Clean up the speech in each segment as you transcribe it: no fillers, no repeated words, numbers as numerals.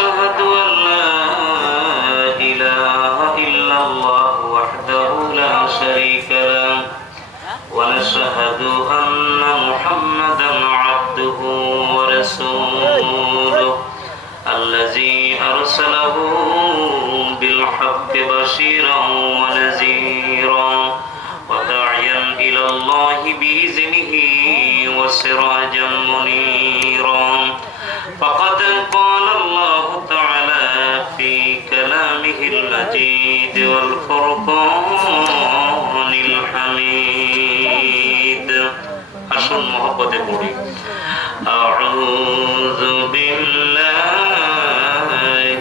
ونشهد أن لا إله إلا الله وحده لا شريك له ونشهد أن محمدا عبده ورسوله الذي أرسله بالحق بشيرا ونذيرا وداعيا إلى الله بإذنه وسراجا منيرا فقد قال الله تعالى في كلامه المجيد والفرقان الحميد حسن محبت قولي أعوذ بالله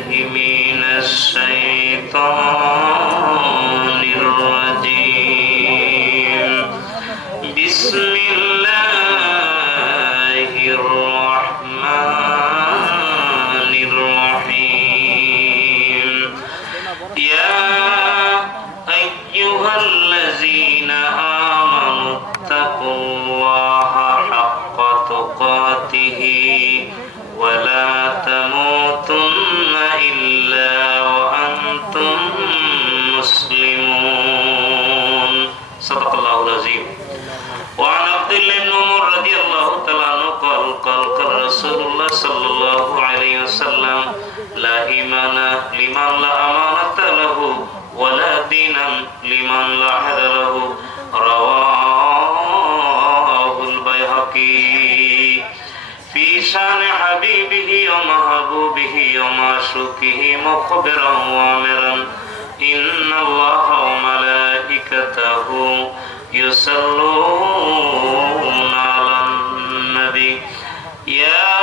من الشيطان الرجيم بسم الله الرحمن الرحيم يا أيها الذين آمنوا اتقوا الله حق تقاته ولا تموتن إلا وأنتم مسلمون صدق الله العظيم وعن عبد الله بن عمر رضي الله تعالى عنه قال رسول الله صلى الله عليه وسلم لا إيمان لمن لا أمانة له ولا دينا لمن لا عهد له رواه البيهقي في شان حبيبه ومحبوبه ومعشوقه مخبرا وامرا إن الله وملائكته يصلون على النبي يا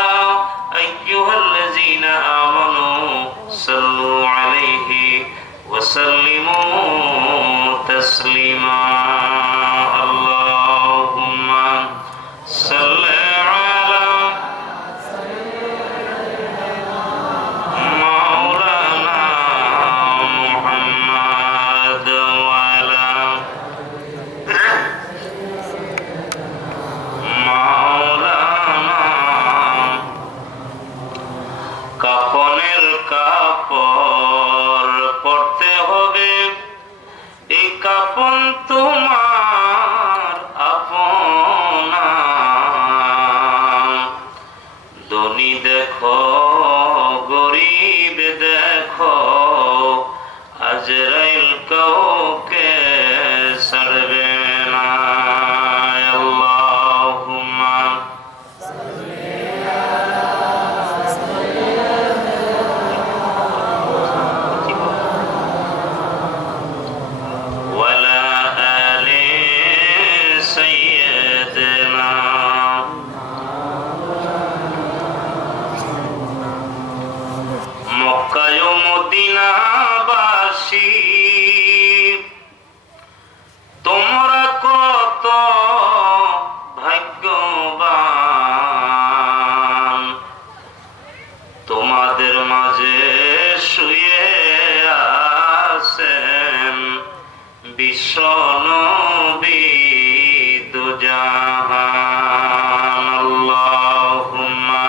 أيها الذين آمنوا صلوا عليه وسلموا تسليما اللهم صل على مولانا محمد وعلى مولانا কাফনের কাপড় পরতে হবে এই কাফন তোমার আপনা ধনী দেখো গরিব দেখো আজরাইল কাউকে ছাড়বে না আল্লাহুম্মা মদিনাবাসী তোমরা কত ভাগ্যবান তোমাদের মাঝে শুয়ে আছেন বিশ্ব নবী দুজাহান আল্লাহুম্মা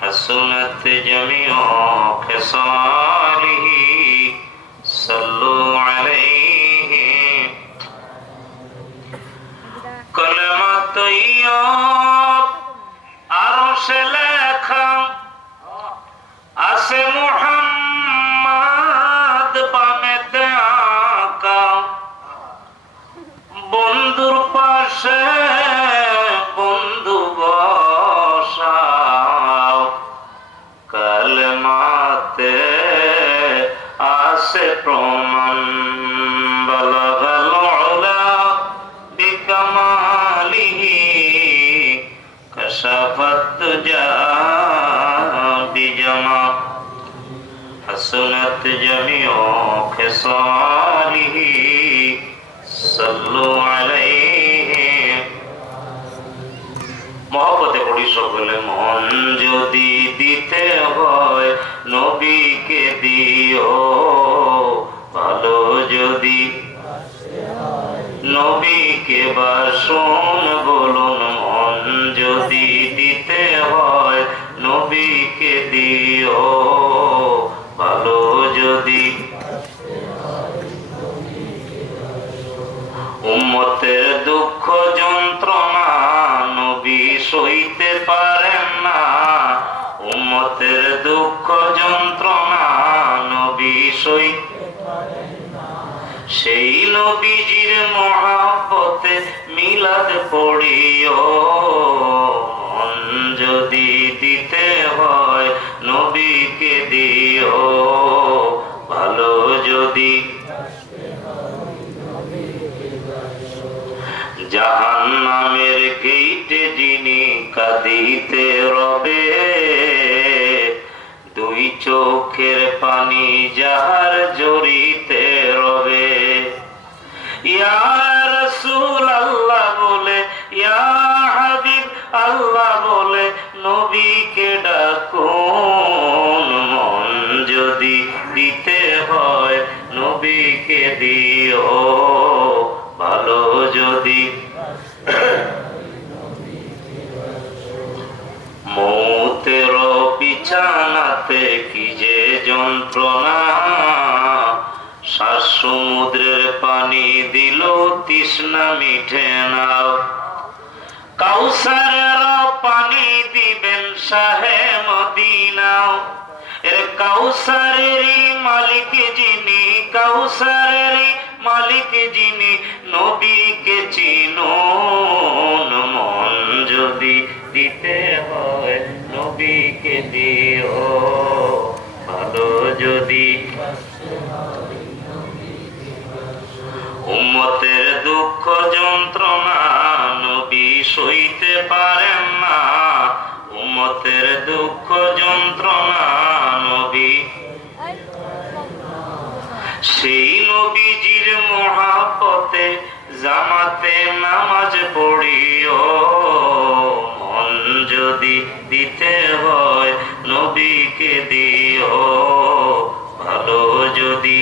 حسنت جميع خصاله صلوا عليه كلمة طيب عرش লেখা আছে মুহাম্মদ বামেতে আঁকা বন্ধুর পাশে বন্ধু বসাও কালেমাতে আছে প্রমাণ বালাগাল উলা বিকামালিহি কাশাফাত দুজা حسنت جميع خصاله صلوا عليه মহব্বতে পড়ি সকলে মন যদি দিতে হয় নবীকে দিও ভালো যদি নবীকে বাসন বলুন মন যদি দিতে হয় নবীকে দিও ভালো যদি উম্মতের দুঃখ যন্ত্রণা নবী সইতে পারেন না উম্মতের দুঃখ যন্ত্রণা নবী সইতে পারেন না সেই নবীজির মহব্বতে মিলাদ পড়িও মন যদি দিতে হয় নবীকে দিও ভালো যদি জাহান্নামের গেইটে যিনি কাঁদিতে রবে দুই চোখের পানি যাহার জড়িতে রবে ইয়া রাসূল আল্লাহ বলে ইয়া হাবিব আল্লাহ বলে নবীকে ডাকুন মন যদি দিতে হয় নবীকে দিও ভালো যদি মৌতের বিছানাতে কি যে যন্ত্রণা শ্বাস সমুদ্রের পানি দিল তৃষ্ণা মিঠে নাও কাউসারের পানি দিবেন শাহে মদিনা এর কাউসারেরই মালিক যিনি কাউসারেরই মালিক যিনি নবীকে চিনুন মন যদি দিতে হয় নবীকে দিও ভালো যদি উম্মতের দুঃখ যন্ত্রণা নবী সইতে পারেন না উম্মতের দুঃখ যন্ত্রণা নবী সেই নবীজির মহব্বতে জামাতে নামাজ পড়িও মন যদি দিতে হয় নবীকে দিও ভালো যদি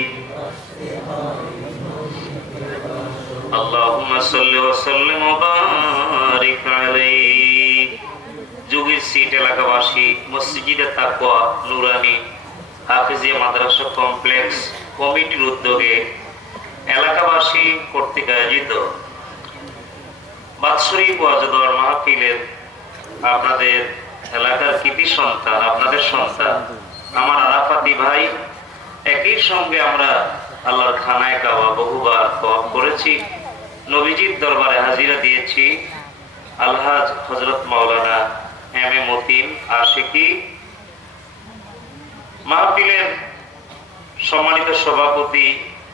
আল্লাহুম্মা সাল্লি ওয়া সাল্লিম ওয়া বারিক আলাইহি যুগের সিট এলাকাবাসী মসজিদে তাকওয়া নুরানি হাফেজিয়া মাদ্রাসা কমপ্লেক্স কমিটির উদ্যোগে এলাকাবাসী কর্তৃক আয়োজিত বাৎসরিক ওয়াজ দেওয়ার মাহফিলের আপনাদের এলাকার কৃতি সন্তান আপনাদের সন্তান আমার আরাফাতি ভাই একই সঙ্গে আমরা আল্লাহর খানায় কাবা বহুবার তওয়াফ করেছি নবীজির দরবারে হাজিরা দিয়েছি আলহাজ হযরত মাওলানা এম এ মতিন আশিকি মাহফিলের সম্মানিত সভাপতি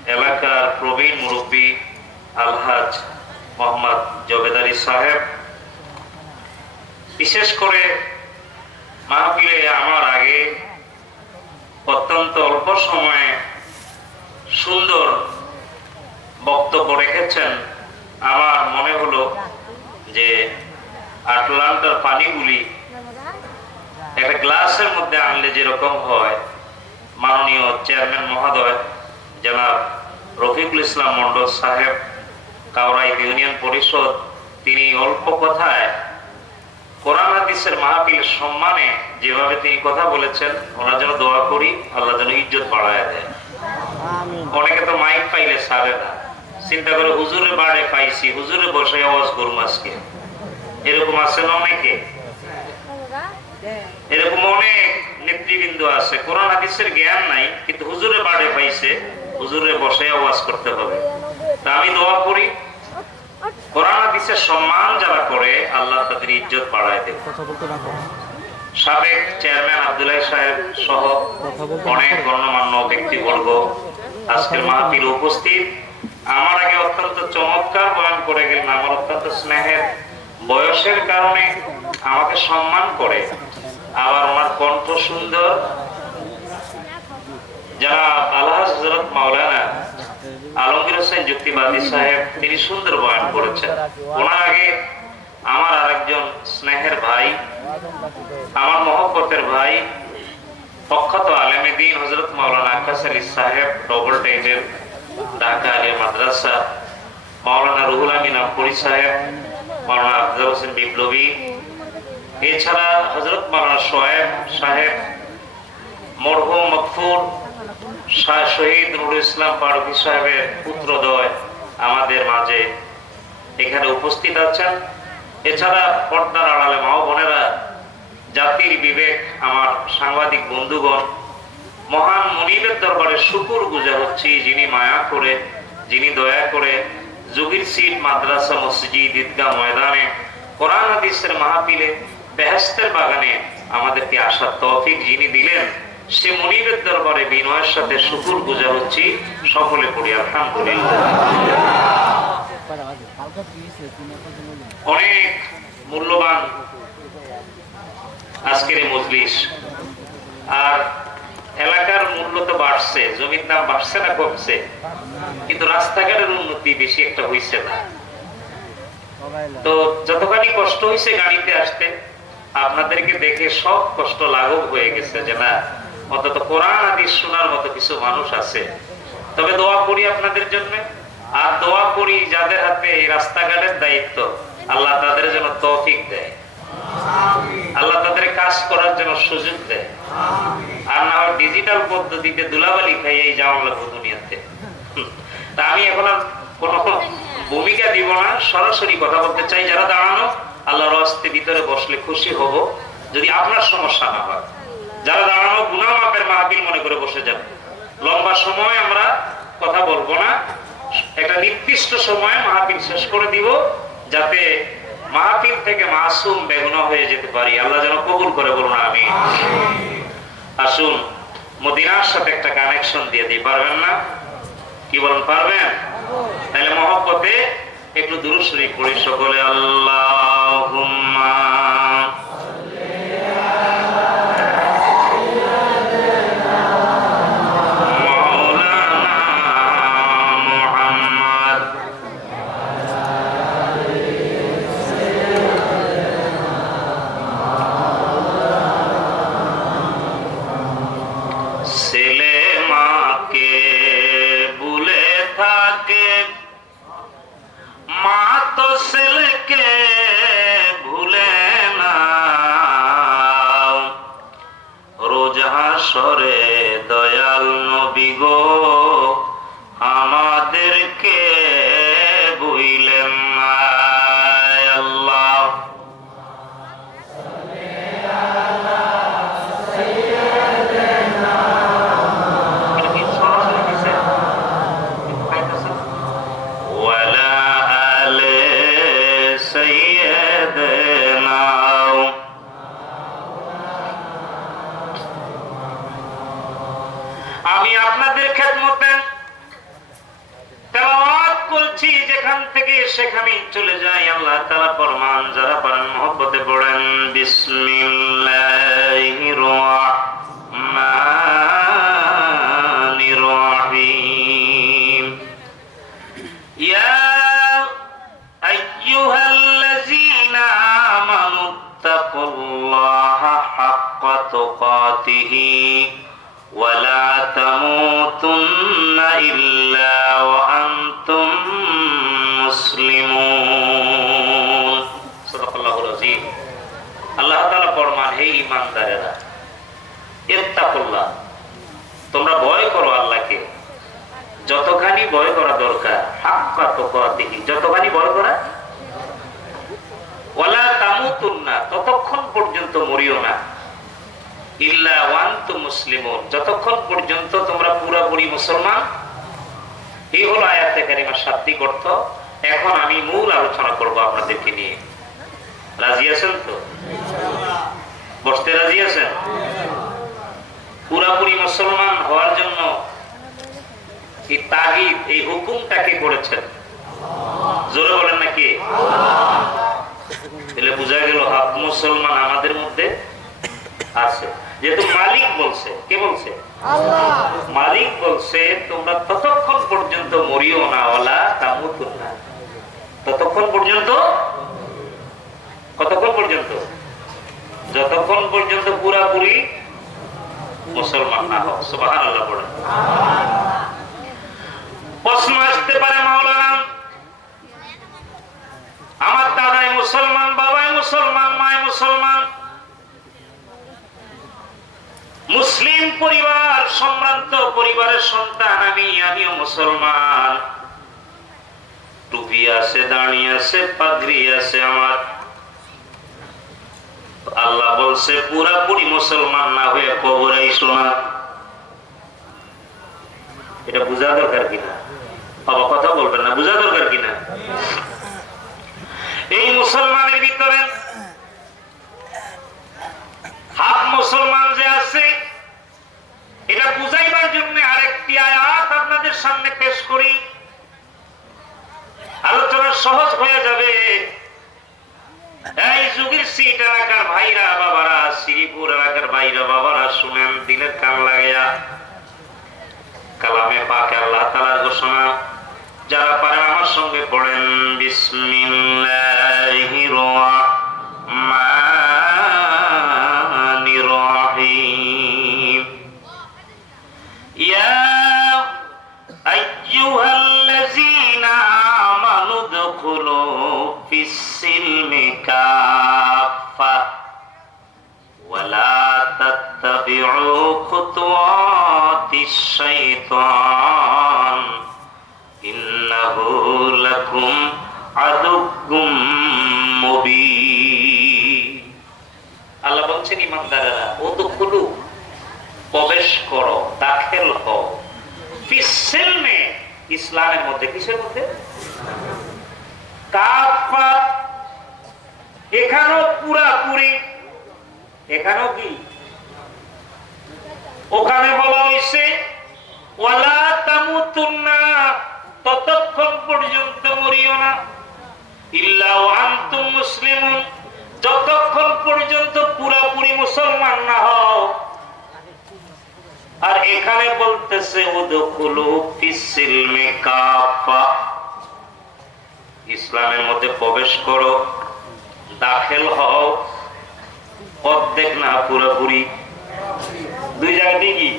এলাকার প্রবীণ মুরব্বী আলহাজ মোহাম্মদ জবেদ আলী সাহেব বিশেষ করে মাহফিলে আমার আগে অত্যন্ত অল্প সময়ে সুন্দর বক্তব্য রেখেছেন আমার মনে হলো যে আটলান্টার পানিগুলি একটা গ্লাসের মধ্যে আনলে যেরকম হয় মাননীয় চেয়ারম্যান মহোদয় জনাব রফিকুল ইসলাম মন্ডল সাহেব কাওরাই ইউনিয়ন পরিষদ তিনি অল্প কথায় কোরআন হাদিসের মাহফিলের সম্মানে যেভাবে তিনি কথা বলেছেন ওনার জন্য দোয়া করি আল্লাহ যেন ইজ্জত বাড়ায় দেয় অনেকে তো মাইক পাইলে সারে না চিন্তা করে হুজুরে বাড়ে পাইছি হুজুরে বসে আওয়াজ করুম আজকে এরকম আছে না অনেকে এরকম অনেক নেতৃবৃন্দ আছে কোরআন হাদিসের জ্ঞান নাই কিন্তু হুজুরে বাড়ে পাইছে হুজুরে বসে আওয়াজ করতে হবে তা আমি দোয়া করি কোরআন হাদিসের সম্মান যারা করে আল্লাহ তাদের ইজ্জত বাড়ায় দেবে সাবেক চেয়ারম্যান আব্দুল্লাহ সাহেব সহ অনেক গণ্যমান্য ব্যক্তিবর্গ আজকের মাহফিলে উপস্থিত আমার আগে অত্যন্ত চমৎকার বয়ান করে গেলেন আমার অত্যন্ত স্নেহের বয়সের কারণে আমাকে সম্মান করে আবার ওনার কণ্ঠ সুন্দর যারা আলহাজ হযরত মাওলানা আলমগীর হোসেন যুক্তিবাদী সাহেব তিনি সুন্দর বয়ান করেছেন। ওনার আগে আমার আরেকজন স্নেহের ভাই, আমার মহব্বতের ভাই, প্রখ্যাত আলেমে দ্বীন হযরত মাওলানা আক্কাস আলী সাহেব ডবল টেজের ঢাকা আলিয়া মাদ্রাসা, মাওলানা রুহুল আমিন আফপুরি সাহেব, মাওলানা আফজাল হোসেন বিপ্লবী, এছাড়া হযরত মাওলানা সোয়েব সাহেব, মরহুম মকফুর শহীদ নুরুল ইসলাম ফারুকী সাহেবের পুত্রদ্বয় আমাদের মাঝে এখানে উপস্থিত আছেন। এছাড়া পর্দার আড়ালে মা বোনেরা, জাতির বিবেক, আমার সাংবাদিক বন্ধুগণ, মহান মুনিবের দরবারে শুকর গুজার হচ্ছি, যিনি মায়া করে, যিনি দয়া করে যোগীর সিট মাদ্রাসা মসজিদ ঈদগাহ ময়দানে কোরআন হাদিসের মাহফিলে বেহেশতের বাগানে আমাদেরকে আসার তৌফিক যিনি দিলেন, সে মুনিবের দরবারে বিনয়ের সাথে শুকর গুজার হচ্ছি। সকলে পড়ি আলহামদুলিল্লাহ। অনেক মূল্যবান আজকের এই মজলিস। আর এলাকার মূল্য তো বাড়ছে, জমির দাম বাড়ছে না কমছে, কিন্তু রাস্তাঘাটের উন্নতি বেশি একটা হইছে না। তো যতখানি কষ্ট হয়েছে গাড়িতে আসতে, আপনাদেরকে দেখে সব কষ্ট লাঘব হয়ে গেছে যে না, অন্তত কোরআন হাদিস শোনার মতো কিছু মানুষ আছে। তবে দোয়া করি আপনাদের জন্য, আর দোয়া করি যাদের হাতে এই রাস্তাঘাটের দায়িত্ব, আল্লাহ তাদের জন্য তৌফিক দেয়, আল্লাহ তাদের কাজ করার জন্য সুযোগ দেয়, আর না হয় ডিজিটাল পদ্ধতিতে দুলাবালি খাই এই যাওয়া লাগবে দুনিয়াতে। তা আমি এখন আর কোনো ভূমিকা দিব না, সরাসরি কথা বলতে চাই। যারা দাঁড়ানো, আল্লাহর রাস্তে ভিতরে বসলে খুশি হব যদি আপনার সমস্যা না হয়। যারা দাঁড়ানো গুনাহ মাপের মাহফিল মনে করে বসে যান। লম্বা সময় আমরা কথা বলবো না, একটা নির্দিষ্ট সময়ে মাহফিল শেষ করে দিব, যাতে মাহফিল থেকে মাসুম বেগুনাহ হয়ে যেতে পারি। আল্লাহ যেন কবুল করে, বলুন আমিন। আসুন মদিনার সাথে একটা কানেকশন দিয়ে দিই, পারবেন না? কি বলেন, পারবেন? তাহলে মহব্বতে একটু দুরূদ শরীফ পড়ি সকলে। আল্লাহুম্মা দয়াল নবী গো আমাদেরকে বইলেন না। আল্লাহ ওয়ালা আলে সাইয়্যিদিনা। আমি আপনাদের খেদমতে তেলাওয়াত করছি, যেখান থেকে সেখানেই চলে যাই। আল্লাহ তাআলা ফরমান, যারা পারেন মহব্বতে পড়েন বিসমিল্লাহির রাহমানির রাহিম। ইয়া আইয়ুহাল্লাযীনা আমানুত্তাকুল্লাহা হাক্কা তুকাতিহি ولا تموتن إلا وأنتم مسلمون। صدق الله العظيم। আল্লাহ তাআলা ফরমান, হে ঈমানদারেরা, ইত্তাকুল্লাহ, তোমরা ভয় করো আল্লাহকে, যতখানি ভয় করা দরকার, হাক্কা তুকাতিহি, যতখানি ভয় করা, ওয়ালা তামুতুন্না, ততক্ষণ পর্যন্ত মরিও না, ইল্লা ওয়ান্তুম মুসলিমুন, যতক্ষণ পর্যন্ত তোমরা পুরোপুরি মুসলমান। এই হলো আয়াতে কারিমার শাব্দিক অর্থ। এখন আমি মূল আলোচনা করব আপনাদেরকে নিয়ে। রাজি আছেন তো? বসতে রাজি আছেন? পুরোপুরি মুসলমান হওয়ার জন্য এই তাগিদ, এই হুকুমটাকে করেছেন? জোরে বলেন নাকি? তাহলে বোঝা গেল হাফ মুসলমান আমাদের মধ্যে আছে, যেহেতু মালিক বলছে। কে কে বলছে? আল্লাহ। মালিক বলছে তোমরা ততক্ষণ পর্যন্ত মরিও না, ওয়ালা তামুতুন্না, ততক্ষণ পর্যন্ত, কতক্ষণ পর্যন্ত? যতক্ষণ পর্যন্ত পুরাপুরি মুসলমান না হও। সুবহানাল্লাহ পড়েন। প্রশ্ন আসতে পারে, মাওলানা আমার দাদাই মুসলমান, বাবাই মুসলমান, মায় মুসলমান, মুসলিম পরিবার, সম্ভ্রান্ত পরিবারের সন্তান আমিও মুসলমান, টুপি আছে, দাড়ি আছে, পাগড়ি আছে আমার, আল্লাহ বলছে পুরাপুরি মুসলমান না হয়ে কবরে আইসো না। এটা বোঝা দরকার কিনা? বাবা কথা বলবেন না, বোঝা দরকার কিনা? এই মুসলমানের ভিতরে হাফ মুসলমান যে আছে, এটা বুঝাইবার জন্য আরেকটি আয়াত আপনাদের সামনে পেশ করি, আলোচনা সহজ হয়ে যাবে। এই যুগের সিট এলাকার ভাইরা বাবারা, শ্রীপুর এলাকার ভাইরা বাবারা, শুনেন দিলের কান লাগাইয়া। কালামে পাকে আল্লাহ তাআলার ঘোষণা, যারা পারেন আমার সঙ্গে পড়েন, বিসমিল্লাহির রাহমানির রাহিম। ইয়া আইয়ুহাল্লাযীনা আমানু দুখুলু ফিস-সিলমি কাফা ওয়া লা তাত্তাবিউ খুতুওয়াতিশ শাইতান ইন্নাহু লাকুম আদুউম মুবিন। আল্লাহ বলছেন ঈমানদারেরা, উদখুলু প্রবেশ করো, দাখিল হও, ফিস-সিলমি ইসলামের মধ্যে। কিসের মধ্যে? কাফা, এখানেও পুরাপুরি, এখানেও কি? ওখানে বলা হয়েছে ওয়ালা তামুতুন্না, ততক্ষণ পর্যন্ত মরিও না, ইল্লা ওয়া আনতুম মুসলিমুন, যতক্ষণ পর্যন্ত পুরাপুরি মুসলমান না হও। আর এখানে বলতেছে উদখুলু ফিস-সিলমি কাফা, ইসলামের মধ্যে প্রবেশ করো, দাখিল হও, অর্ধেক না পুরোপুরি। দুই জায়গাতে কি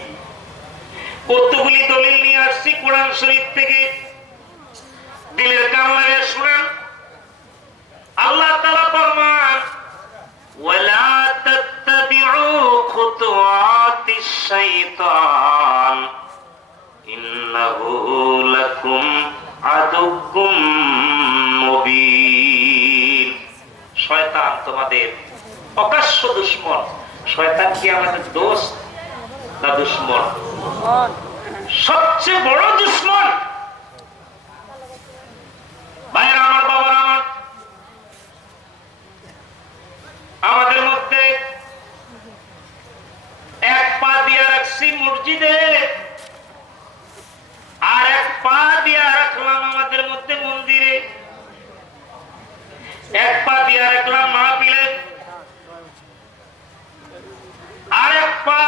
কতগুলি দলিল নিয়ে আসছি কোরআন শরীফ থেকে, দিলের কান লাগিয়ে শুনেন। আল্লাহ তাআলা ফরমান, ওয়ালা তাত্তাবিউ খুতুওয়াতিশ শাইতান ইন্নাহু লাকুম আদুউম মুবিন। শয়তান তোমাদের প্রকাশ্য দুশমন। শয়তান কি আমাদের দোস্ত না দুশমন? সবচেয়ে বড় দুশমন। ভাইরা আমার, বাবারা আমার, আমাদের মধ্যে এক পা দিয়ে রাখছি মসজিদে, আর এক পা দিয়ে রাখলাম আমাদের মধ্যে মন্দিরে, এক পা দিয়ে রাখলাম মাহফিলে, আর এক পা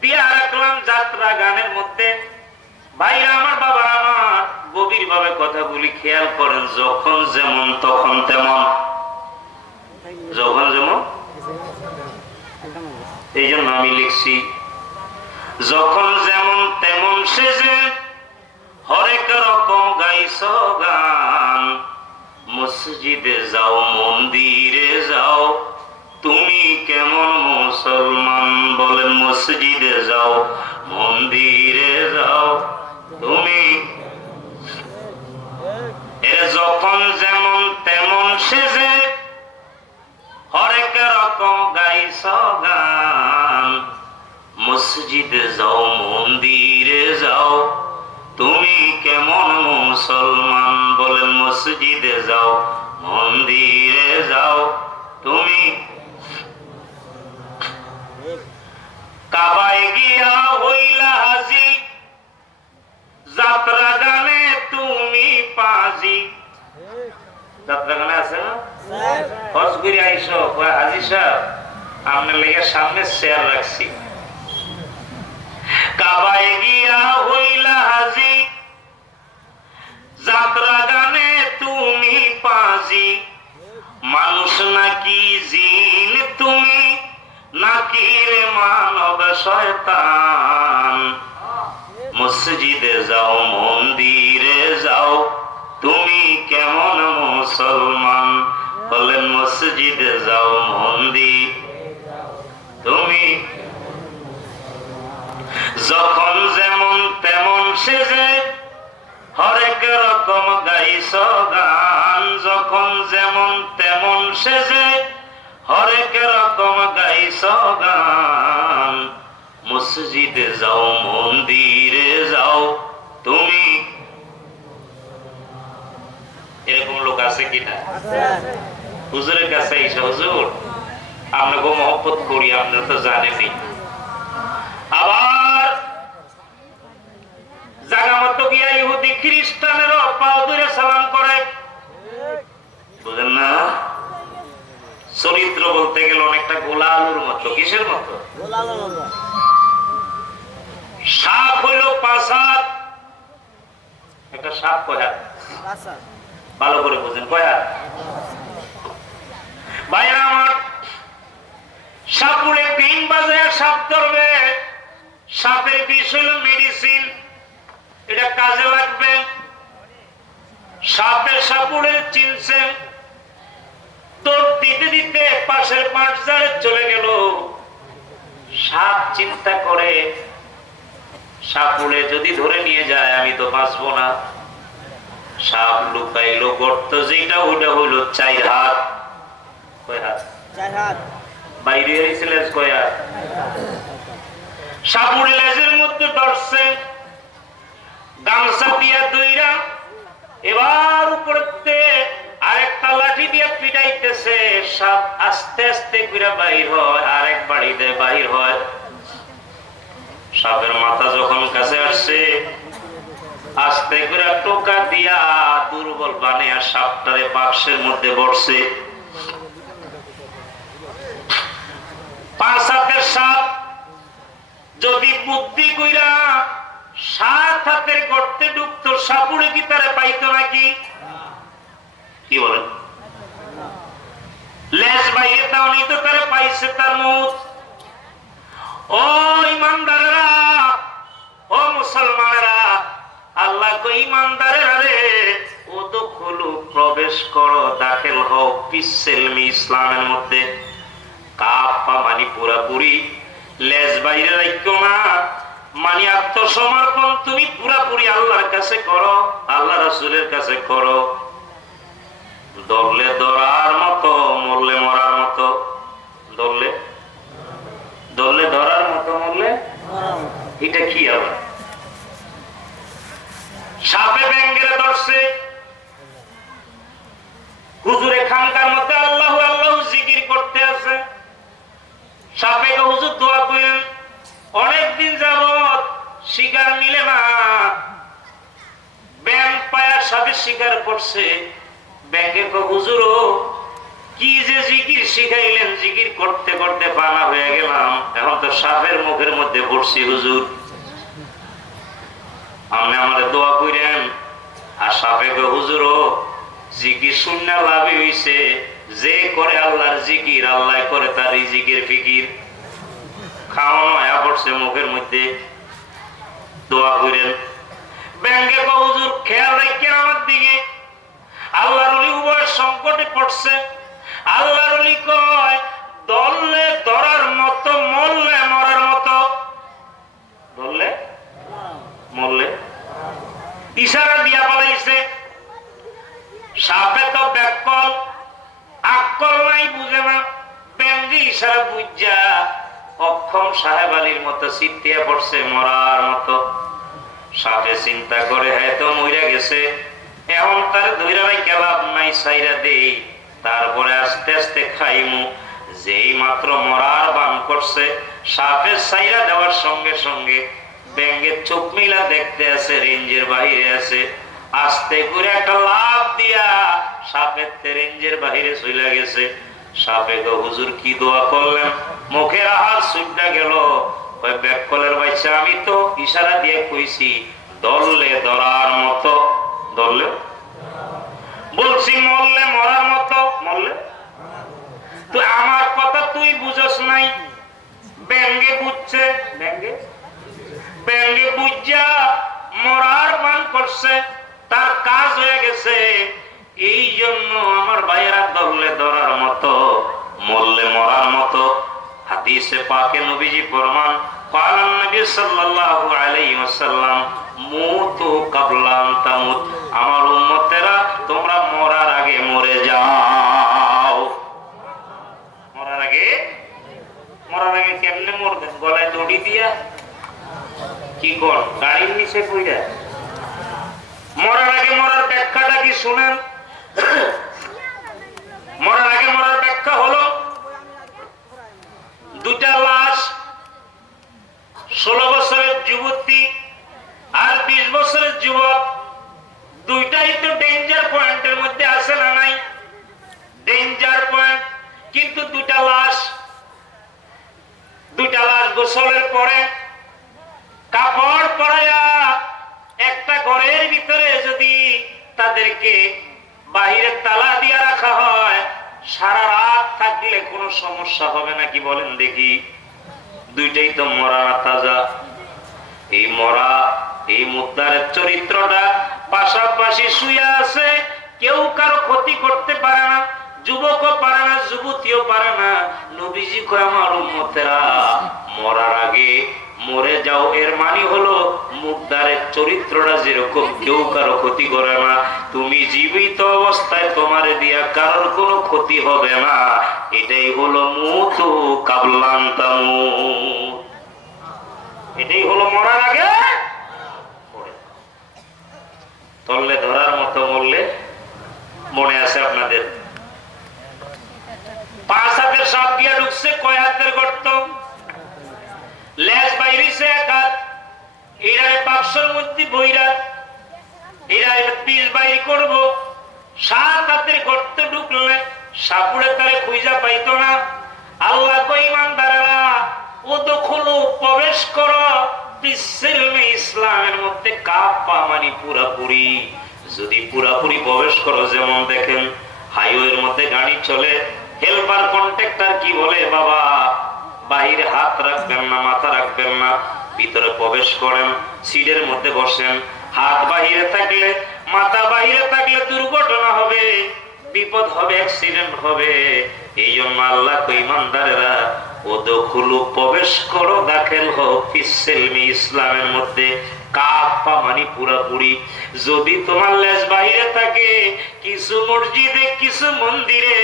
দিয়ে রাখলাম যাত্রা গানের মধ্যে। ভাইরা আমার, বাবা আমার, গভীর ভাবে কথা বলি, খেয়াল করেন। যখন যেমন তখন তেমন, যখন যেমন। এই জন্য আমি লিখছি, যখন যেমন তেমন সেজে হরেক রকম গাইছ গান, মসজিদে যাও, মন্দিরে যাও, তুমি কেমন মুসলমান? বলেন, মসজিদে যাও, মন্দিরে যাও, তুমি। যখন যেমন তেমন সেজে হরেক রকম গাইছ গান, মসজিদে যাও, মন্দিরে যাও, তুমি কেমন মুসলমান? বলেন, মসজিদে যাও, মন্দিরে যাও, তুমি। কাবায় গিয়া হইলা হাজি, যাত্রা গানে তুমি পাজি। যাত্রা গানে আছে না? হজ করে আইসো, হাজি সাহেব আপনার লেগে সামনে চেয়ার রাখছি। কাবায় গিয়া হইলা হাজি, যাত্রা গানে তুমি পাজি, মানুষ নাকি জিন তুমি, নাকি রে মানব শয়তান। মসজিদে যাও মন্দিরে যাও, তুমি কেমন মুসলমান? বলেন মসজিদে যাও মন্দির তুমি। যখন যেমন তেমন সেজে হরেক রকম গাইছ গান, যখন যেমন তেমন সেজে হরেক রকম গাইছ গান। মসজিদে যাও মন্দিরে যাও তুমি। এরকম লোক আছে কিনা? হুজুরের কাছে এসে, হুজুর আপনাকে মহব্বত করি, আপনারা তো জানেনই। আবার জায়গা মতো গিয়া ইহুদি খ্রিস্টানেরও পাও ধরে সালাম করে। বুঝেন না? চরিত্র বলতে গেলে অনেকটা গোলা আলুর মতো। কিসের মতো? সাপ হইল 5 হাত। একটা সাপ কয় হাত? ভালো করে বুঝেন, কয় হাত? ভাইরা আমার, সাপুরে পিন বাজে সাপ ধরবে। সাপের বিষ হইল মেডিসিন, এটা কাজে লাগবে। সাপে সাপুরে চিনছে, তোর দিতে দিতে পাশের পাঁচজারে চলে গেল। সাপ চিন্তা করে, সাপুরে যদি ধরে নিয়ে যায় আমি তো বাঁচবো না। সাপ লুকাইলো গর্ত, যেটা ওটা হইল 4 হাত। কয় হাত? 4 হাত। বাইরে লেজ কয় হাত? সাপুরে লেজের মধ্যে ধরছে, গামছা দিয়া দইরা এবার উপরতে আরেকটা লাঠি দিয়ে পিটাইতেছে। সাপ আস্তে আস্তে করে বাহির হয়, আরেক বাড়ি দেয় বাহির হয়। সাপের মাথা যখন কাছে আসছে, আস্তে করে টোকা দিয়া দুর্বল বানিয়ে সাপটারে বাক্সের মধ্যে বসছে। 5 হাতের সাপ যদি বুদ্ধি কইরা 7 হাতের গর্তে ঢুকতো, সাপুরে কি তারে পাইতো নাকি? কি বলেন? লেজ বাইরে তাও নেই তো তারে পাইছে তার মউত। ও ইমানদারেরা, ও মুসলমানেরা, আল্লাহ কই ইমানদারেরা রে, ও দখলু প্রবেশ করো, দাখিল হও ফিসসিলমি, ইসলামের মধ্যে। কাফা মানে পুরাপুরি, লেজ বাইরে রাখো না, মানে আত্মসমর্পণ তুমি পুরাপুরি আল্লাহর কাছে করো, আল্লাহ রাসূলের কাছে করো। ধরলে ধরার মতো, মরলে মরার মতো। ধরলে ধরার মতো, মরলে এটা কি আবার? সাপে ব্যাঙ্গেরে ধরছে, হুজুরে খানকার মধ্যে আল্লাহু আল্লাহু জিকির করতে আছে। সাপে হুজুর দোয়া করেন, অনেকদিন যাবত শিকার মিলে না। ব্যাং পায়া সাপে শিকার করছে। ব্যাংকে হুজুর কি যে জিকির শিখাইলেন, জিকির করতে করতে পানা হয়ে গেলাম, এখন তো সাপের মুখের মধ্যে পড়ছি হুজুর, আপনি আমাদের দোয়া করেন। আর সাপে হুজুর জিকির শূন্য লাভই হইছে, যে করে আল্লাহর জিকির, আল্লাহ করে তার রিজিকের ফিকির। খাওয়ানো আয়া পড়ছে মুখের মধ্যে, দোয়া করেন। ব্যাংকে হুজুর খেয়াল রাখেন আমার দিকে, আল্লাহর ওলি উভয় সংকটে পড়ছে। আল্লাহর ওলি কয়, ধরলে ধরার মতো, মরলে মরার মতো। ধরলে মরলে ইশারা দিয়া পালাইছে। সাপে তো ব্যাকল, আকল নাই, বুঝে না। ব্যাঙ্গি ইশারা বুঝা অক্ষম সাহেব আলীর মতো চিত্তিয়া পড়ছে মরার মতো। সাপে চিন্তা করে, হ্যাঁ তো মইরা গেছে, এখন তার ধৈরা রাইখা লাভ নাই, সাইরা দেই, তারপরে আস্তে আস্তে খাইমু। যেই মাত্র মরার বান করছে, সাপের সাইরা দেওয়ার সঙ্গে সঙ্গে ব্যাঙ্গের চোখ মিলা দেখতে আছে রেঞ্জের বাহিরে আছে। আস্তে করে একটা লাভ দিয়া সাপের রেঞ্জের বাহিরে চলে গেছে। সাপে গো হুজুর কি দোয়া করলেন, মুখের আহার সুইটা গেল। ওই ব্যাককলের বাচ্চা আমি তো ইশারা দিয়ে কইছি দললে ধরার মতো, দললে বলছি মরলে মরার মতো, মরলে তুই আমার কথা তুই বুঝস নাই, ব্যঙ্গে বুঝছে, ব্যঙ্গে ব্যঙ্গে বুঝা মরার মান করছে, তার কাজ হয়ে গেছে। এই জন্য আমার ভাইয়েরা দললে ধরার মতো, মরলে মরার মতো। হাদিসে পাকে নবীজি ফরমান, পালান নবী সাল্লাল্লাহু আলাইহি ওয়াসাল্লাম, মুতু ক্বাবলা আন তামুত, আমার উম্মতেরা তোমরা মরার আগে মরে যাও। মরার আগে, মরার আগে কেমনে মরবেন? গলায় দড়ি দিয়া, কি কর গাড়ির নিচে পড়ে? মরার আগে মরার ব্যাখ্যাটা কি শুনেন। মরার আগে মরার ব্যাখ্যা হলো দুটা লাশ, 16 বছরের যুবতী আর 20 বছরের যুবক, দুইটাই তো ডেঞ্জার পয়েন্টের মধ্যে আছে না নাই? Danger point. কিন্তু দুটা লাশ গোসলের পরে কাপড় পরাইয়া একটা ঘরের ভিতরে যদি তাদেরকে বাহিরে তালা দিয়ে রাখা হয়, সারা রাত থাকলে কোনো সমস্যা হবে নাকি বলেন দেখি? দুইটাই তো মরা না তাজা। এই মরা, এই মুদ্দারের চরিত্রটা পাশাপাশি শুয়ে আছে, কেউ কারো ক্ষতি করতে পারে না, যুবকও পারে না, যুবতীও পারে না। নবীজি কয় আমার উম্মতেরা মরার আগে মরে যাও। এর মানে হলো মুদ্দারের চরিত্রটা যেরকম কেউ কারো ক্ষতি করে না, তুমি জীবিত অবস্থায় তোমারে দিয়া কারোর কোনো ক্ষতি হবে না। এটাই হলো মুতু ক্বাবলা আন তামুত, এটাই হলো মরার আগে তললে ধরার মতো মরলে। মনে আছে আপনাদের? 5 হাতের সাপ দিয়া ঢুকছে, কয় হাতের গর্ত? লেজ বাইরেছে 1 হাত, এরা বাক্সের মধ্যে বইরা এরা পিস বাইর করবো। 7 হাতের গর্ত ঢুকলে সাপুড়ে তারে খুঁজা পাইতো না। আল্লাহ কই ইমানদারেরা উদখুলু, প্রবেশ করো, বিসমিল্লাহি, ইসলামের মধ্যে কাফা মানে পুরাপুরি। যদি পুরাপুরি প্রবেশ করো, যেমন দেখেন হাইওয়ের মধ্যে গাড়ি চলে, হেল্পার কন্ট্রাক্টর কি বলে, বাবা বাহিরে হাত রাখবেন না, মাথা রাখবেন না, ভিতরে প্রবেশ করেন, সিটের মধ্যে বসেন। হাত বাহিরে থাকলে, মাথা বাহিরে থাকলে দুর্ঘটনা হবে, বিপদ হবে, অ্যাক্সিডেন্ট হবে। এই জন্য আল্লাহ কই ইমানদারেরা উদখুলু, প্রবেশ করো, দাখিল হও, ফিস-সিলমি, ইসলামের মধ্যে কাফা মানে পুরাপুরি। যদি তোমার লেজ বাহিরে থাকে, কিছু মসজিদে, কিছু মন্দিরে,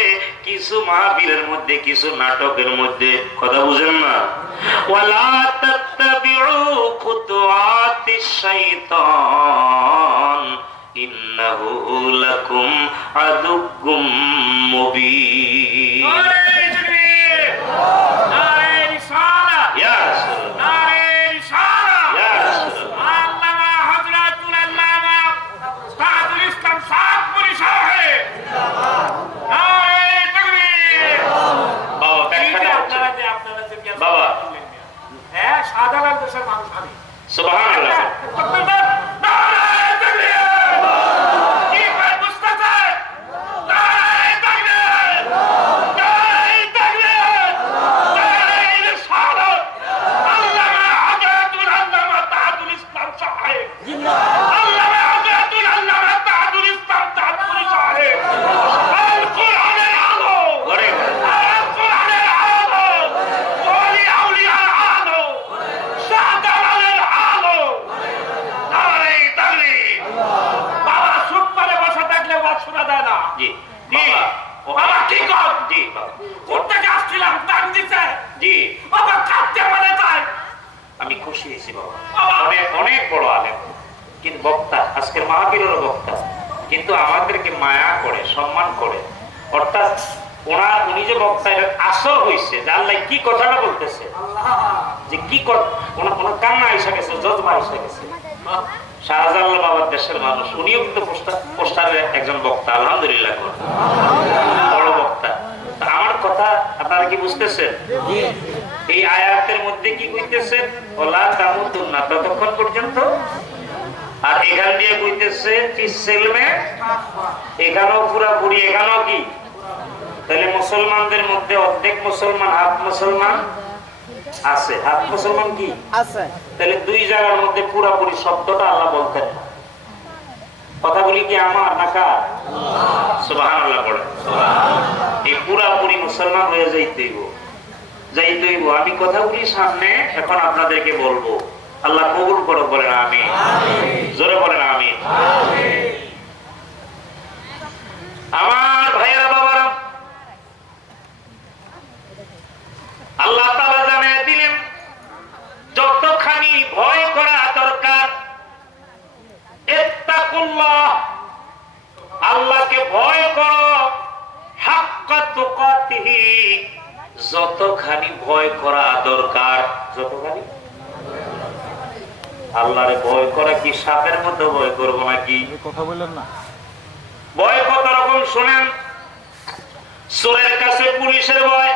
কিছু মাহফিলের মধ্যে, কিছু নাটকের মধ্যে, কথা বুঝেন না? ওয়ালা তাত্তাবিউ খুতুওয়াতিশ শাইতান ইন্নাহু লাকুম আদুউম মুবিন। আমি খুশি হয়েছি বাবা, অনেক বড় আলেম, কিন্তু বক্তা, আজকের মাহফিলের বক্তা, কিন্তু আমাদেরকে মায়া করে, সম্মান করে। অর্থাৎ উনি যে বক্তা, এটা আসর হয়েছে যে আল্লাহ কি কথাটা বলতেছে, যে কি ওনার কান্না এসে গেছে, জজমা এসে গেছে। শাহজালাল বাবার দেশের মানুষ, উনিও কিন্তু পোস্টারের একজন বক্তা, আলহামদুলিল্লাহ, বড় বক্তা। আমার আপনারা কি বুঝতেছেন? এই আয়াতের মধ্যে কি কইতেছে? ওয়ালা তামুতুন্না, ততক্ষণ পর্যন্ত। আর এখান দিয়ে কইতেছে ফিসসিলমে, এখানেও পুরাপুরি, এখানেও কি? তাহলে মুসলমানদের মধ্যে অর্ধেক মুসলমান, হাফ মুসলমান আছে। হাফ মুসলমান কি আছে? তাহলে দুই জায়গার মধ্যে পুরাপুরি শব্দটা আল্লাহ বলতেন। কথাগুলি কি আমার না কার? সুবহানাল্লাহ বলে। এই পুরাপুরি মুসলমান হয়ে যাইতেইব। আমি কথাগুলি সামনে এখন আপনাদেরকে বলবো। আল্লাহ কবুল করো, বলেন আমিন। জোরে বলেন আমিন। আমার ভাইয়েরা, বাবারা, আল্লাহ তাআলা জানিয়ে দিলেন যতখানি ভয় করা দরকার, ইত্তাকুল্লাহ, আল্লাহকে ভয় করো, হাক্কা তুকাতিহি, যতখানি ভয় করা দরকার। যতখানি আল্লাহরে ভয় করা কি সাপের মতো ভয় করবো নাকি? কথা বললেন না। ভয় কত রকম শুনেন। চোরের কাছে পুলিশের ভয়,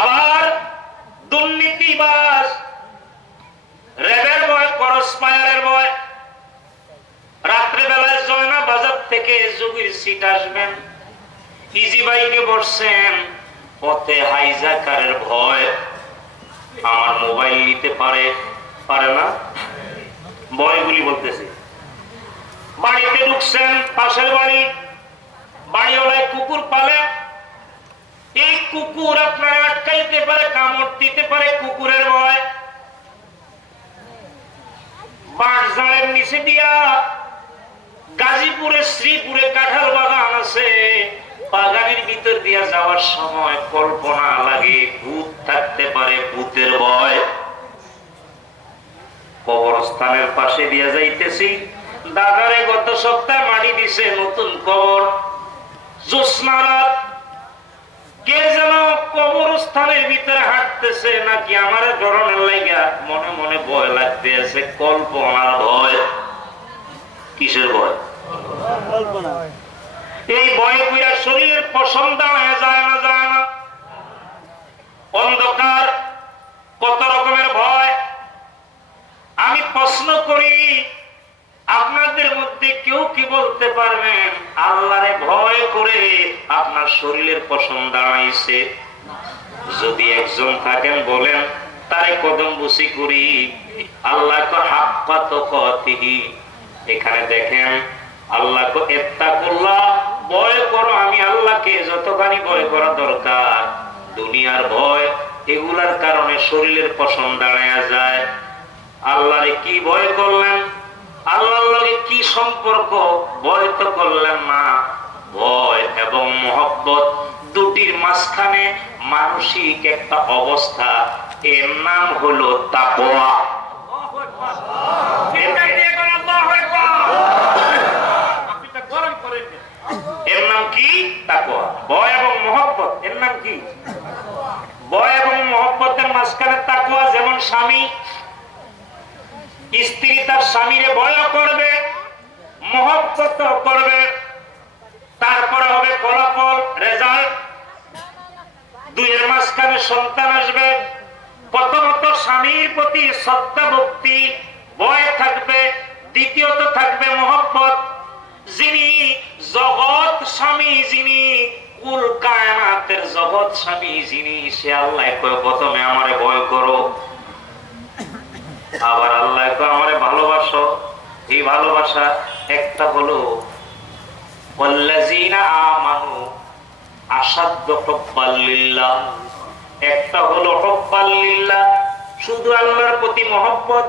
আবার দুর্নীতিবাজ র্যাবের ভয়, ক্রসফায়ারের ভয়। রাত্রেবেলায় জয়না বাজার থেকে যোগীর সিট আসবেন, ইজি বাইকে বসছেন, পথে হাইজাকারের ভয়, আমার মোবাইল নিতে পারে না, ভয়গুলি বলতেছে। বাড়িতে ঢুকছেন, পাশের বাড়ি, বাড়িওয়ালায় কুকুর পালে, এই কুকুর আপনার আটকাইতে পারে, কামড় দিতে পারে, কুকুরের ভয়। বাঁশঝাড়ের নিচে দিয়া গাজীপুরে, শ্রীপুরে কাঁঠাল বাগান আছে, বাগানের ভিতর দিয়া যাওয়ার সময় কল্পনা লাগে ভূত থাকতে পারে, ভূতের ভয়। কবরস্থানের পাশে দিয়া যাইতেছি, দাদারে গত সপ্তাহে মাটি দিছে, নতুন কবর, জ্যোৎস্না রাত, কে যেন কবরস্থানের ভিতরে হাঁটতেছে, নাকি আমার ধরনের লাইগা মনে মনে ভয় লাগতে আছে, কল্পনার ভয়। কিসের ভয়? কল্পনা। এই ভয় কইরা শরীরের পশম দাঁড়ায় যায় না। অন্ধকার, কত রকমের ভয়। আমি প্রশ্ন করি, আপনাদের মধ্যে কেউ কি বলতে পারবেন আল্লাহরে ভয় করে আপনার শরীরের পশম দাঁড়াইছে? যদি একজন থাকেন বলেন, তারে কদম বুসি করি। আল্লাহ কো হাক্কা তুকাতিহি, এখানে দেখেন আল্লাহ কো ইত্তাকুল্লাহ, ভয় করো আমি আল্লাহকে, যতখানি ভয় করা দরকার। দুনিয়ার ভয়, এগুলার কারণে শরীরের পশম দাঁড়ায় যায়। আল্লাহরে কি ভয় করলেন? আল্লাহর লগে কি সম্পর্ক? ভয় তো করলেন না। ভয় এবং মহব্বত দুটির মাঝখানে মানসিক একটা অবস্থা, এর নাম হলো তাকওয়া। এর নাম কি? তাকওয়া। ভয় এবং মহব্বত, এর নাম কি? ভয় এবং মহব্বতের মাঝখানে তাকওয়া। যেমন স্বামী, স্ত্রী তার স্বামীরে ভয় করবে, মহব্বত করবে, তারপরে হবে ফলাফল, রেজাল্ট। দুইয়ের মাঝখানে সন্তান আসবে। প্রথমত স্বামীর প্রতি শ্রদ্ধা ভক্তি, ভয় থাকবে। দ্বিতীয়ত থাকবে মহব্বত। যিনি জগৎ স্বামী, যিনি কুল কায়নাতের জগৎ স্বামী, যিনি, সে আল্লাহ কয় প্রথমে আমারে ভয় করো, আবার আল্লাহ কয় আমারে ভালোবাসো। এই ভালোবাসা একটা হলো ওয়াল্লাযীনা আমানু আশাদ্দু হুব্বাল লিল্লাহ, একটা হলো হুব্বাল লিল্লাহ, শুধু আল্লাহর প্রতি মহব্বত।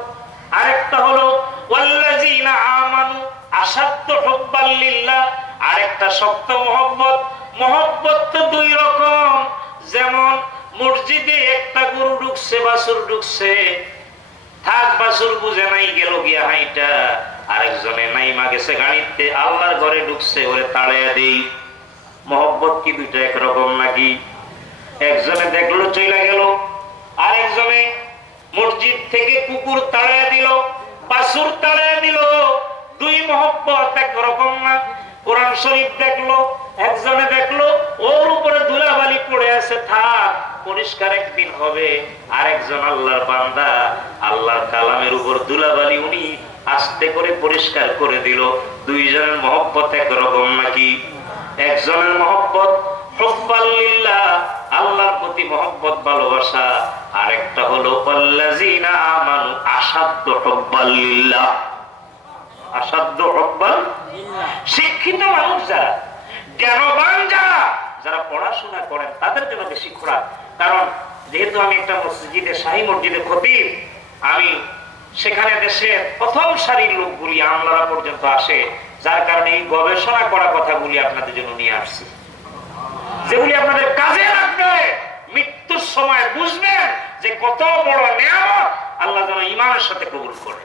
আরেকটা হলো ওয়াল্লাযীনা আমানু আশাদ্দু হুব্বাল লিল্লাহ, আরেকটা শক্ত মহব্বত। মহব্বত তো দুই রকম। যেমন মসজিদে একটা গরু ঢুকছে, বাছুর ঢুকছে, থাক বাছুর বুঝে নাই, গেল গিয়া হাইটা। আরেকজনে নাইমা গেছে গাড়িতে, আল্লাহর ঘরে ঢুকছে, ওরে তাড়াইয়া দেই। মহব্বত কি দুইটা একরকম নাকি? একজনে দেখলো চইলা গেল, আরেকজনে মসজিদ থেকে কুকুর তাড়াইয়া দিল, বাছুর তাড়াইয়া দিল। দুই মহব্বত একরকম না। কোরআন শরীফ দেখলো, একজনে দেখলো ওর উপরে ধুলা পরিষ্কার একদিন হবে, আরেকজন আল্লাহর বান্দা আল্লাহর কালামের উপর ধুলাবালি উনি আস্তে করে পরিষ্কার করে দিল। দুইজনের মহব্বত একরকম নাকি? একজনের মহব্বত হুব্বাল লিল্লাহ, আল্লাহর প্রতি মহব্বত ভালোবাসা, আরেকটা হলো আল্লাযিনা আমানু আশাদ্দু হুব্বাল লিল্লাহ। আশাদ্দু হুব্বাল লিল্লাহ। শিক্ষিত মানুষ যারা, জ্ঞানবান যারা, যারা পড়াশোনা করেন তাদের জন্য বেশি খোরাক। কারণ যেহেতু আমি একটা মসজিদে, শাহী মসজিদে খতিব, আমি সেখানে দেশের প্রথম সারির লোকগুলি আমলারা পর্যন্ত আসে, যার কারণে এই গবেষণা করা কথাগুলি আপনাদের জন্য নিয়ে আসছি, যেগুলি আপনাদের কাজে লাগবে। মৃত্যুর সময় বুঝবেন যে কত বড় নিয়ামত আল্লাহ যেন ঈমানের সাথে কবুল করে।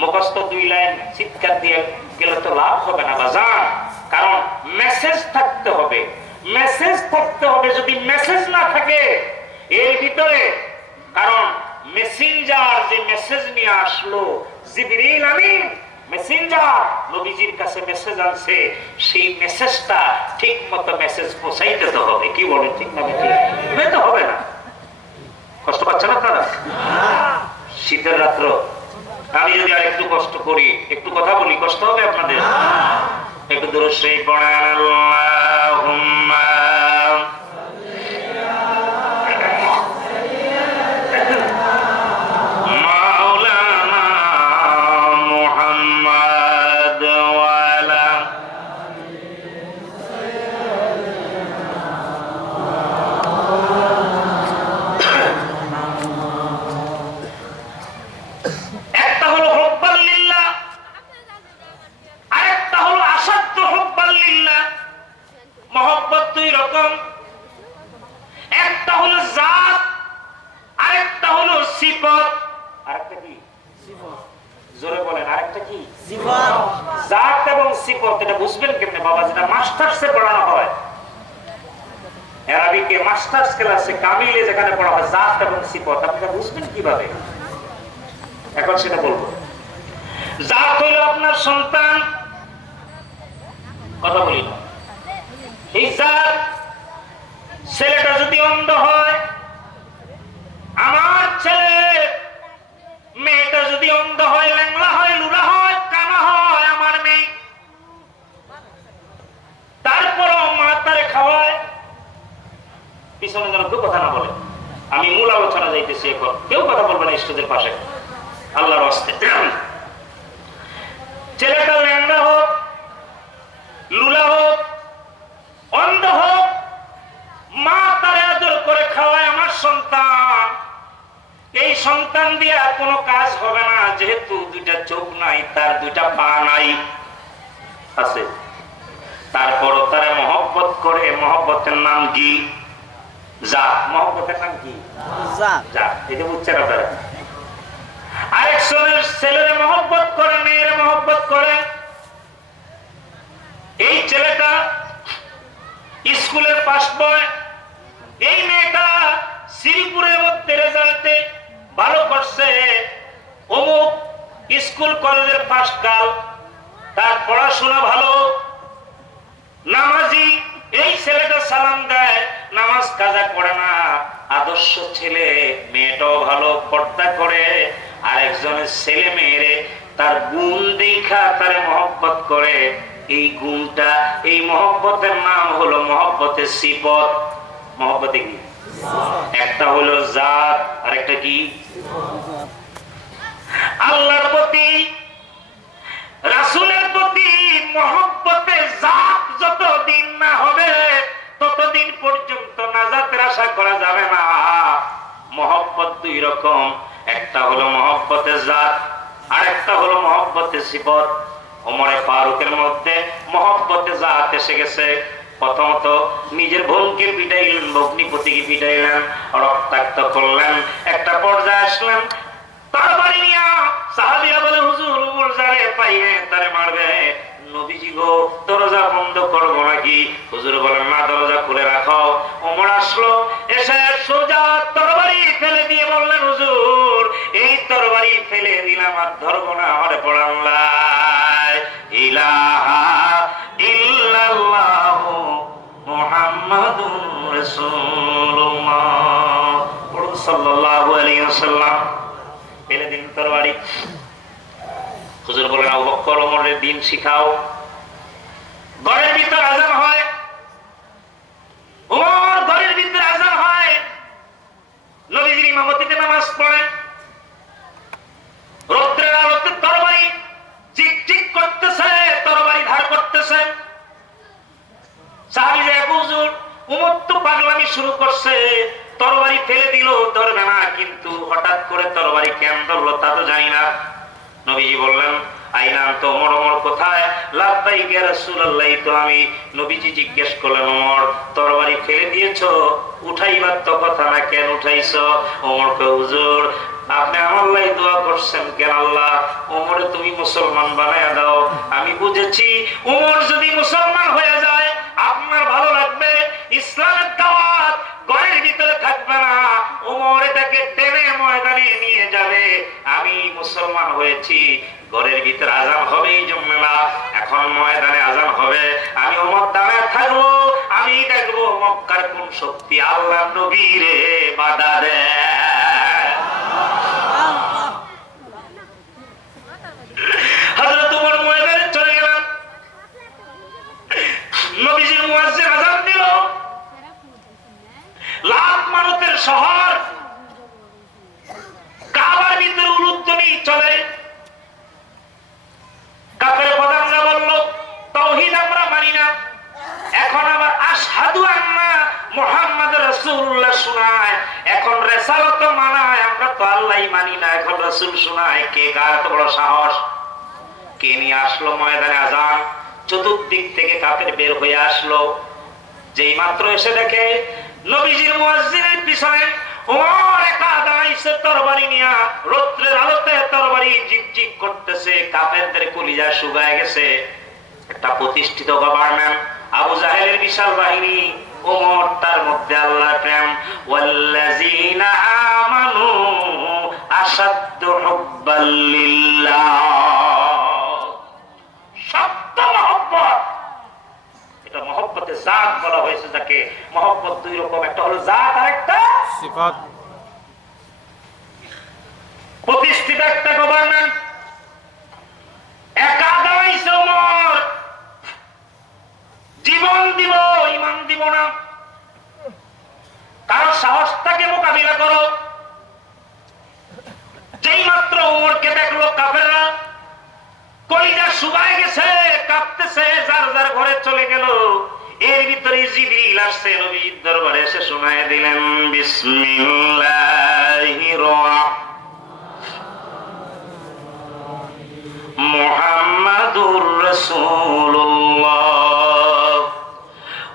মুখস্থ 2 লাইন চিৎকার দিয়ে গেলে তো লাভ হবে না বাজার, কারণ মেসেজ থাকতে হবে। মেসেজ থাকতে হবে, যদি মেসেজ না থাকে এর ভিতরে, কারণ মেসেঞ্জার যে মেসেজ নিয়ে আসলো জিবরিল আমিন, মেসেঞ্জার নবীজির কাছে মেসেজ আনছে, সেই মেসেজটা ঠিক মতো মেসেজ পৌঁছাইতে তো হবে। কি বলেন, ঠিক না? ঠিক হবে না। কষ্ট পাচ্ছেন আপনারা? শীতের রাত্র আমি যদি আর একটু কষ্ট করি, একটু কথা বলি, কষ্ট হবে আপনাদের? একটু দূরে সেই পড়েন আল্লাহুম্মা মাওলানা মুহাম্মদ ওয়া আলা একটা হলো হুব্বাল লিল্লাহ, আরেকটা হলো আসাদ্দু হুব্বাল লিল্লাহ। মহব্বত 2 রকম, একটা হলো জাত, আরেকটা হলো সিফত। আরেকটা কি? সিফত। জোরে বলেন, আরেকটা কি? সিফত। জাত এবং সিফত এটা বুঝবেন কেমনে বাবা? যেটা মাস্টার্সে পড়ানো হয়, আরবিকে মাস্টার্স ক্লাসে কামিলে যেখানে পড়া হয় জাত এবং সিফত, আপনারা বুঝবেন কিভাবে? এখন সেটা বলবো। জাত হইল আপনার সন্তান, কথা বলি না, এই জাত। ছেলেটা যদি অন্ধ হয়, আমার ছেলে, মেয়েটা যদি অন্ধ হয়, ল্যাংলা হয়, লুলা হয়, কানা হয়, আমার মেয়ে, তারপরও মা তারে খাওয়ায়। পিছনে যেন কেউ কথা না বলে, আমি মূল আলোচনা যাইতেছি এখন। কেউ কথা বলবে না স্টেজের পাশে, আল্লাহর হস্তে। ছেলেটা ল্যাংড়া হোক, লুলা হোক, অন্ধ হোক, মা তারে আদর করে খাওয়ায় আমার সন্তান। এই সন্তান দিয়ে আর কোনো কাজ হবে না, যেহেতু 2টা চোখ নাই, তার 2টা পা নাই, আছে। তারপরও তারে মহব্বত করে। মহব্বতের নাম কি? জাত। মহব্বতের নাম কি? জাত। এটা বুঝছেন আপনারা? আরেকজনের ছেলের মহব্বত করে, মেয়ের মহব্বত করে। এই ছেলেটা স্কুলের পাস বয়, এই মেয়েটা শ্রীপুরের মধ্যে রেজাল্টে ভালো করছে, অমুক স্কুল কলেজের ফার্স্ট গার্ল, তার পড়াশোনা ভালো, নামাজি। এই ছেলেটা সালাম দেয়, নামাজ কাজা করে না, আদর্শ ছেলে। মেয়েটাও ভালো, পর্দা করে। আরেকজনের ছেলে মেয়েরে তার গুণ দেখা তারে মহব্বত করে। এই গুণটা, এই মহব্বতের নাম হলো মহব্বতের সিফত। মহব্বতে কি? একটা হলো জাত, আর একটা কি? আল্লাহর প্রতি, রাসূলের প্রতি মহব্বতে জাত যতদিন না হবে ততদিন পর্যন্ত নাজাতের আশা করা যাবে না। মহব্বত 2 রকম, একটা হলো মহব্বতে জাত, আর একটা হলো মহব্বতে সিফত। ওমরে ফারুকের মধ্যে মহব্বতে জাত এসে গেছে। প্রথমত নিজের বোনকে পিটাইলেন, ভগ্নিপতিকে পিটাইলেন, রক্তাক্ত করলেন। একটা পর্যায়ে আসলেন, তরবারি নিয়া সাহাবীরা বলে, হুজুর উমর যারে পাইবে তারে মারবে। নবীজি গো, দরজা বন্ধ করবো নাকি? হুজুর বলেন, না, দরজা খুলে রাখো। ওমর আসলো, এসে সোজা তরবারি ফেলে দিয়ে বললেন, হুজুর এই তরবারি ফেলে দিলাম, আর ধরবো না, আমারে পড়ান লা ইলাহা ইল্লাল্লাহু মুহাম্মাদুর রাসূলুল্লাহ। সাল্লাল্লাহু আলাইহি ওয়াসাল্লাম ফেলে দিন তরবারি। হুজুর বলেন, আবু বকর ওমরের দিন শিখাও। ঘরের ভিতর আযান হয়, ওমর ঘরের ভিতর আযান হয়, নবীজির ইমামতিতে নামাজ পড়ে, রৌদ্রের আলোতে তরবারি চিকচিক করতেছে, তরবারি ধার করতেছে। সাহাবী যে, হুজুর ওমর তো পাগলামি শুরু করছে, তরবারি ফেলে দিল, ধরবে না, কিন্তু হঠাৎ করে তরবারি কেন ধরলো তা তো জানি না। নবীজি বললেন, আইনা তো ওমর, ওমর কোথায়? লাব্বাইক ইয়া রাসূলুল্লাহ। তো আমি নবীজি জিজ্ঞেস করলেন, ওমর তরবারি ফেলে দিয়েছো, উঠাইবার তো কথা না, কেন উঠাইছো? ওমর কয়, হুজুর আপনি আমার লাই দোয়া করছেন কেন? আল্লাহ ওমরে তুমি মুসলমান বানায়া দাও। আমি বুঝেছি ওমর যদি মুসলমান হয়ে যায় আপনার ভালো লাগবে, ইসলামের দাওয়াত ঘরের ভিতরে থাকবে না, ওমর এটাকে টেনে ময়দানে নিয়ে যাবে। আমি মুসলমান হয়েছি, ঘরের ভিতরে আযান হবে এই জন্য না, এখন ময়দানে আযান হবে, আমি ওমর দাঁড়ায় থাকবো, আমি দেখবো মক্কার কোন শক্তি আল্লাহ নবীরে বাধা দেয়। হযরত ওমর ময়দানে চলে গেলেন, নবীজির মুয়াজ্জিন আযান দিল। লাখ মানুষের শহর, কাবার ভিতরে উলুধ্বনি চলে। কাফের প্রধানরা বলল, তাওহীদ আমরা মানি না, এখন আবার আশহাদু আন্না মুহাম্মাদুর রাসূলুল্লাহ শোনায়, এখন রিসালাত মানায়, আমরা তো আল্লাহই মানি না, এখন রাসূল শোনায়। কে কার এত বড় সাহস? কে নিয়ে আসলো ময়দানে আযান? চতুর্দিক থেকে কাফের বের হয়ে আসলো। যেই মাত্র এসে দেখে নবীজির মুয়াজ্জিনের পিছনে ওমর একা দাঁড়াইছে তরবারি নিয়া, রৌদ্রের আলোতে তরবারি জিগজিগ করতেছে, কাফেরদের কলিজা শুকায় গেছে। একটা প্রতিষ্ঠিত গভর্নমেন্ট, আবু জাহেলের বিশাল বাহিনী, ওমর তার মধ্যে আল্লাহর প্রেম। ওয়াল্লাযীনা আমানু আশাদ্দু হুব্বাল লিল্লাহ, সত্য মহব্বত। এটা মহব্বতে জাত বলা হয়েছে, যাকে মহব্বত দুই রকম, একটা হলো জাত আর একটা সিফাত। প্রতিষ্ঠিত একটা গভর্নমেন্ট, একা দাঁড়াইছে ওমর, জীবন দিব ঈমান দিব না, কারো সাহসটাকে মোকাবিলা করো। যেই মাত্র ওমরকে দেখলো কাফেররা, কলিজা শুকায় গেছে, কাঁপতেছে, যার যার ঘরে চলে গেল। এর ভিতরে জিবরিল আসছে, নবীর দরবারে এসে শোনায় দিলেন, বিসমিল্লাহির মুহাম্মাদুর রাসূলুল্লাহ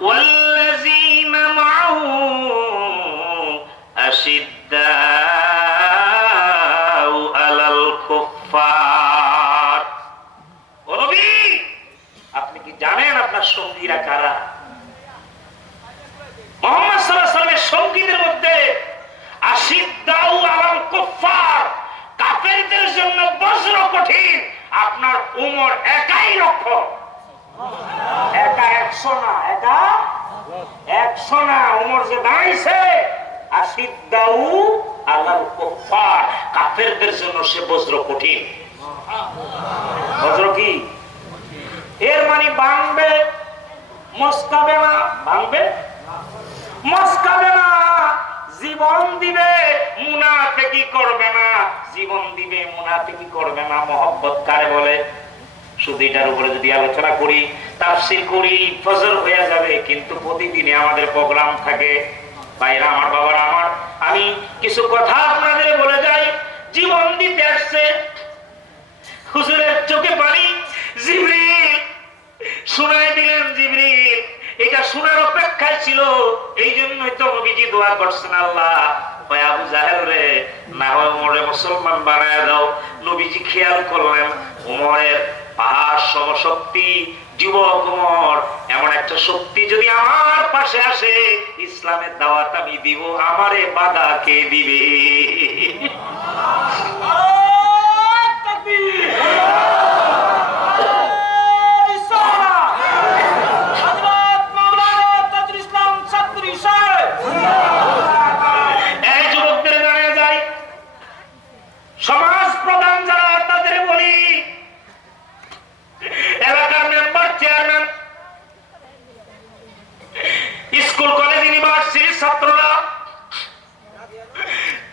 ওয়াল্লাযীনা মা'হু আশিদ্দাউ আলাল কুফফার। ও নবী, আপনি কি জানেন আপনার সঙ্গীরা কারা? মুহাম্মদ সাল্লাল্লাহু আলাইহি ওয়াসাল্লামের সঙ্গীদের মধ্যে আশিদ্দাউ আলাল কুফফার, কাফেরদের জন্য বজ্র কঠিন, আপনার উমর একাই রক্ষক। একা 100 না, একা 100 না, উমর যে দাঁড়াইছে, আশিদ্দাউ আলাল কুফফার, কাফেরদের জন্য সে বজ্র কঠিন। বজ্র কি? এর মানে ভাঙবে, মস্কাবে না, ভাঙবে মস্কাবে না, জীবন দিবে, মুনাফিকি করবে না, জীবন দিবে, মুনাফিকি করবে না। মহব্বত কারে বলে? শুধু এটার উপরে যদি আলোচনা করি, তাফসীর করি, ফজর হয়ে যাবে, কিন্তু প্রতিদিনে আমাদের প্রোগ্রাম থাকে। ভাইরা আমার, বাবারা আমার, আমি কিছু কথা আপনাদের বলে যাই। জীবন দিতে আসছে, হুজুরের চোখে পানি, জিবরিল শুনায় দিলেন। জিবরিল এটা শোনার অপেক্ষায় ছিল, এই জন্যই তো নবীজি দোয়া করছেন, আল্লাহ আবু জাহেল রে না হয় ওমরে মুসলমান বানায় দাও। নবীজি খেয়াল করলেন ওমরের পাহাড় সমশক্তি, যুবক ওমর, এমন একটা শক্তি যদি আমার পাশে আসে, ইসলামের দাওয়াত আমি দিব, আমারে বাধা কে দিবে? এই যুবকদের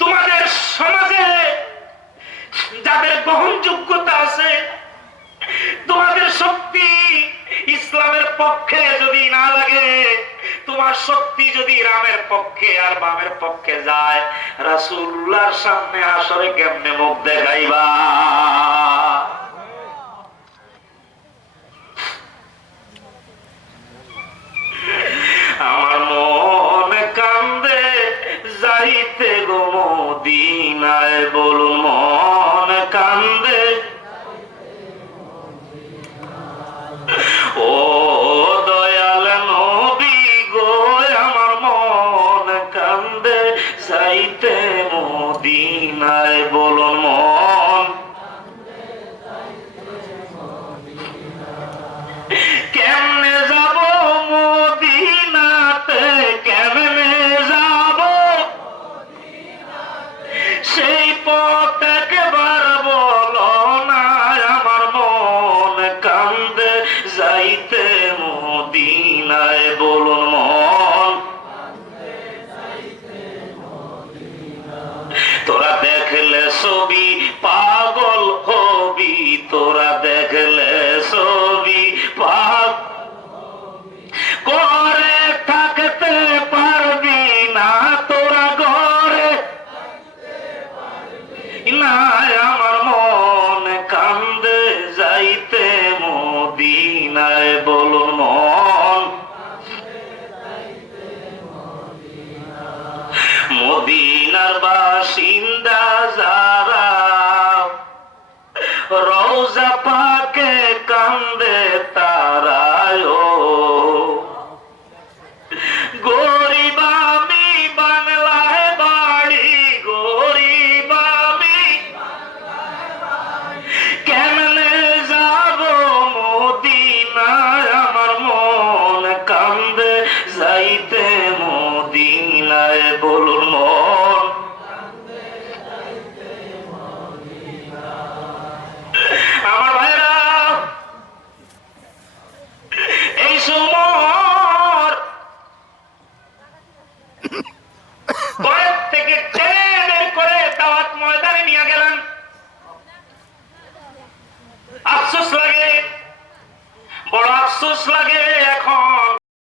তোমাদের সমাজে যাদের গ্রহণযোগ্যতা আছে, তোমাদের শক্তি ইসলামের পক্ষে যদি না লাগে, তোমার শক্তি যদি রামের পক্ষে আর বামের পক্ষে যায়, রাসূলুল্লাহর সামনে আসরে কেমনে মুখ দেখাইবা? আমার মন কান্দে যাইতে গো মদিনায়, বলুন মন কান্দে। ও দয়াল নবী গো, আমার মন কান্দে যাইতে মদিনায়, বলুন মন। কেমনে যাব মদিনাতে, কেমনে যাব সেই পথ একবার বলো না, আমার মন কান্দে যাইতে মদিনায়, বলুন মন। তোরা দেখলে ছবি পাগল হবি, তোরা দেখলে ছবি পাগল করে থাকতে পারবি না, তোরা ঘরে না, আমার মন কান্দে যাইতে মদিনায়, বলুন মন। মদিনার বাসিন্দা যারা, রওজা পাকে কান্দে তারা, ও গরিব আমি বাংলায় বাড়ি, গরিব আমি কেমনে যাব মদিনায়, আমার মন কান্দে যাইতে মদিনায়, বলুন মন। আমার ভাইরা, এই সময় ঘরের থেকে টেনে বের করে দাওয়াত ময়দানে নিয়ে গেলেন। আফসোস লাগে, বড় আফসোস লাগে। এখন